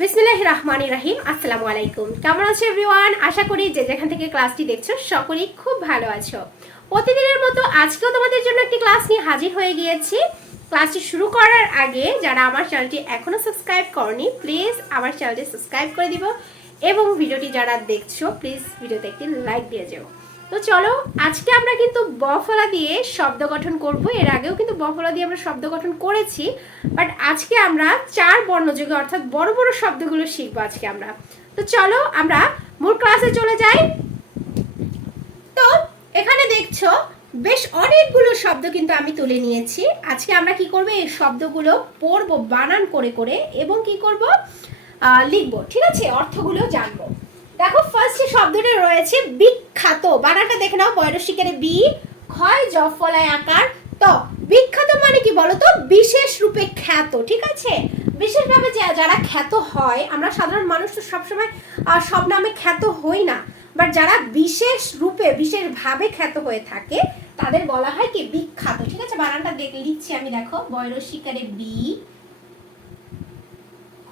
বিসমিল্লাহির রহমানির রহিম। আসসালামু আলাইকুম। কেমন আছো এভরিওয়ান? আশা করি যে যেখান থেকে ক্লাসটি দেখছো সকলেই খুব ভালো আছো। প্রতিদিনের মতো আজকেও তোমাদের জন্য একটি ক্লাস নিয়ে হাজির হয়ে গিয়েছি। ক্লাসটি শুরু করার আগে যারা আমার চ্যানেলটি এখনো সাবস্ক্রাইব করনি প্লিজ আমার চ্যানেলটি সাবস্ক্রাইব করে দিও এবং ভিডিওটি যারা দেখছো প্লিজ ভিডিওতে একটি লাইক দিয়ে যাও। তো চলো আজকে আমরা কিন্তু বফলা দিয়ে শব্দ গঠন করব। এর আগেও কিন্তু বফলা দিয়ে আমরা শব্দ গঠন করেছি, বাট আজকে আমরা চার বর্ণযোগে অর্থাৎ বড় বড় শব্দগুলো শিখবো আজকে আমরা। তো চলো আমরা মূল ক্লাসে চলে যাই। তো এখানে দেখছো বেশ অনেকগুলো শব্দ কিন্তু আমি তুলে নিয়েছি। আজকে আমরা কি করব, এই শব্দগুলো পড়বো বানান করে করে এবং কি করব লিখবো, ঠিক আছে, অর্থগুলো জানবো। দেখো ফার্স্ট শব্দটা রয়েছে বিখ্যাত। বানানটা দেখে নাও, বয়রসিকারে বি, ক্ষয় জফলায় আকার তো। বিখ্যাত মানে কি বলো তো? বিশেষ রূপে খ্যাত, ঠিক আছে। বিশেষভাবে যারা খ্যাত হয়, আমরা সাধারণ মানুষ তো সবসময় সব নামে খ্যাত হই না, বাট যারা বিশেষ রূপে বিশেষভাবে খ্যাত হয়ে থাকে তাদের বলা হয় কি বিখ্যাত, ঠিক আছে। বানানটা লিখছি আমি, দেখো বয়রসিকারে বি,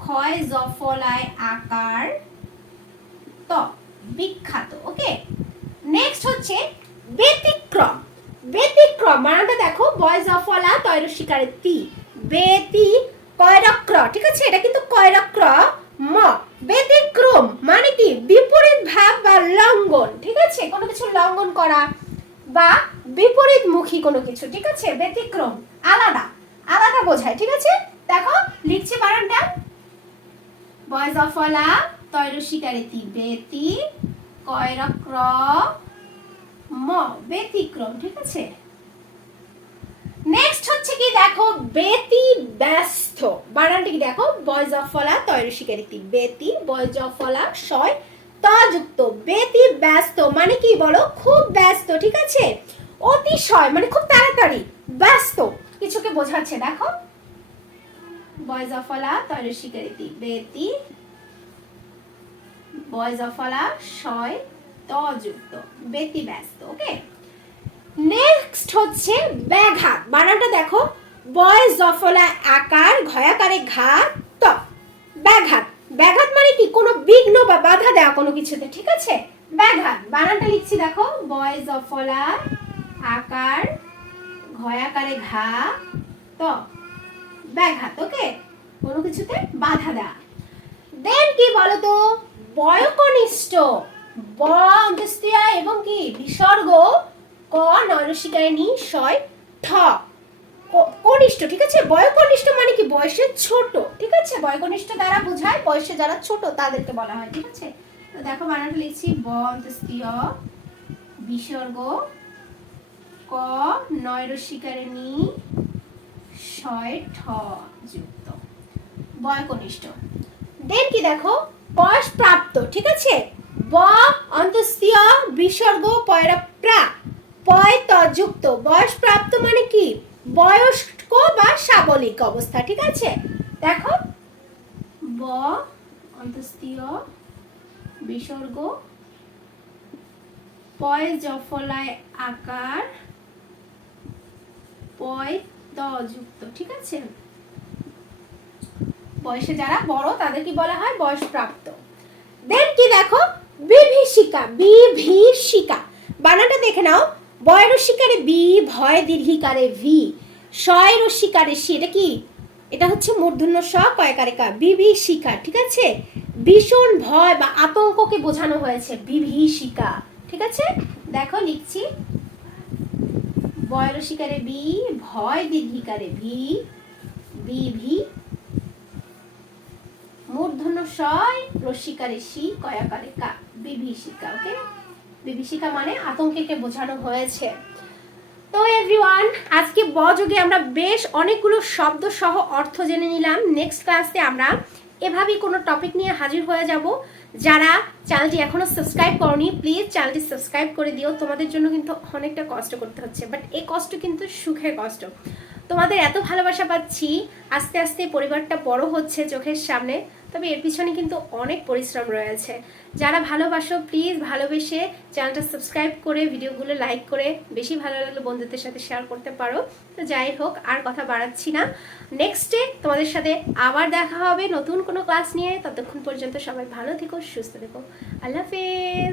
ক্ষয় জফলায় আকার তো, বিখ্যাত। ওকে, নেক্সট হচ্ছে ব্যতিক্রম। ব্যতিক্রম বানানটা দেখো, বয় জফলা তয়রসিকারে তি, বেতি কয়রক্র, ঠিক আছে। এটা কিন্তু কয়রক্র ম। ব্যতিক্রম মানে কি বিপরীত ভাব বা লঙ্ঘন, ঠিক আছে, কোনো কিছু লঙ্ঘন করা বা বিপরীতমুখী কোনো কিছু, ঠিক আছে। ব্যতিক্রম আলাদা আলাদা বোঝায়, ঠিক আছে। দেখো লিখছি বানানটা, বয় জফলা তয়রসিকারে তি, বেতি কয়রক্র ম, ব্যতিক্রম, ঠিক আছে। নেক্সট হচ্ছে কি দেখো বেতি ব্যস্ত। বানানটা কি দেখো, বয় জফলা তয়রসিকারে তি, বেতি বয় জফলা শয় ত যুক্ত, বেতি ব্যস্ত মানে কি বলো, খুব ব্যস্ত, ঠিক আছে। অতিশয় মানে খুব তাড়াতাড়ি, ব্যস্ত কিছুকে বোঝাচ্ছে। দেখো বয় জফলা তয়রসিকারে তি, বেতি বয় জফলা শয় ত যুক্ত, বেতি ব্যস্ত। ওকে, নেক্সট হচ্ছে ব্যাঘাত। বানানটা দেখো, বয় জফলা আকার ঘয়াকারে ঘা ত, ব্যাঘাত। ব্যাঘাত মানে কি কোনো বিঘ্ন বা বাধা দেওয়া কোনো কিছুতে, ঠিক আছে। ব্যাঘাত বানানটা লিখছি দেখো, বয় জফলা আকার ঘয়াকারে ঘা ত, ব্যাঘাত। ওকে, কোনো কিছুতে বাধা দেওয়া। দেন কি বলতো, বয়কনিষ্ঠ, ব অন্তস্তিয়া এবং কি বিসর্গ ক নরসিকায় নি শয় ঠ, কনিষ্ঠ, ঠিক আছে। বয়কনিষ্ঠ মানে কি বয়সে ছোট, ঠিক আছে। বয়কনিষ্ঠ দ্বারা বোঝায় বয়সে যারা ছোট তাদেরকে বলা হয়, ঠিক আছে। তো দেখো বানানটা লিখছি, ব অন্তস্তীয় বিসর্গ ক নয়রসিকারে নি শয় ঠ যুক্ত, বয়কনিষ্ঠ। দেন কি দেখো বয়স প্রাপ্ত, ঠিক আছে। ব অন্তস্তীয় বিসর্গ পয়রা প্রা, পয় ত যুক্ত, বয়স প্রাপ্ত মানে কি বয়স্ক বা সাবলিক অবস্থা, ঠিক আছে। দেখো ব অন্তস্তীয় বিসর্গ পয় জফলায় আকার পয় ত যুক্ত, ঠিক আছে। বয়সে যারা বড় তাদের কি বলা হয়, বয়স প্রাপ্ত। দেন কি দেখো বিভীষিকা। বিভীষিকা বানানটা দেখে নাও, বয় রসিকারে বি, ভয় দীর্ঘিকারে ভি, শয় রসিকারে সি, এটা কি, এটা হচ্ছে মূর্ধন্য স কয়কারে কা, বিভীষিকা, ঠিক আছে। ভীষণ ভয় বা আতঙ্ককে বোঝানো হয়েছে বিভীষিকা, ঠিক আছে। দেখো লিখছি, বয় রসিকারে বি, ভয় দীর্ঘিকারে ভি, বিভি মূর্ধন্য শয় রসিকারে সি কয়াকারে কা, বিভীষিকা। ওকে, বিভীষিকা মানে আতঙ্ককে বোঝানো হয়েছে। তো এভরিওয়ান, আজকে বযোগে আমরা বেশ অনেকগুলো শব্দ সহ অর্থ জেনে নিলাম। নেক্সট ক্লাসে আমরা এভাবেই কোনো টপিক নিয়ে হাজির হয়ে যাব। যারা চ্যানেলটি এখনো সাবস্ক্রাইব করনি প্লিজ চ্যানেলটি সাবস্ক্রাইব করে দিও। তোমাদের জন্য কিন্তু অনেকটা কষ্ট করতে হচ্ছে, বাট এই কষ্ট কিন্তু সুখের কষ্ট। তোমাদের এত ভালোবাসা পাচ্ছি, আস্তে আস্তে পরিবারটা বড় হচ্ছে চোখের সামনে, তবে এর পিছনে কিন্তু অনেক পরিশ্রম রয়েছে। যারা ভালোবাসো প্লিজ ভালোবেসে চ্যানেলটা সাবস্ক্রাইব করে ভিডিওগুলো লাইক করে বেশি ভালো লাগলে বন্ধুদের সাথে শেয়ার করতে পারো। তো যাই হোক, আর কথা বাড়াচ্ছি না, নেক্সটে তোমাদের সাথে আবার দেখা হবে নতুন কোনো ক্লাস নিয়ে। ততক্ষণ পর্যন্ত সবাই ভালো থেকো, সুস্থ থেকো। আল্লাহ হাফেজ।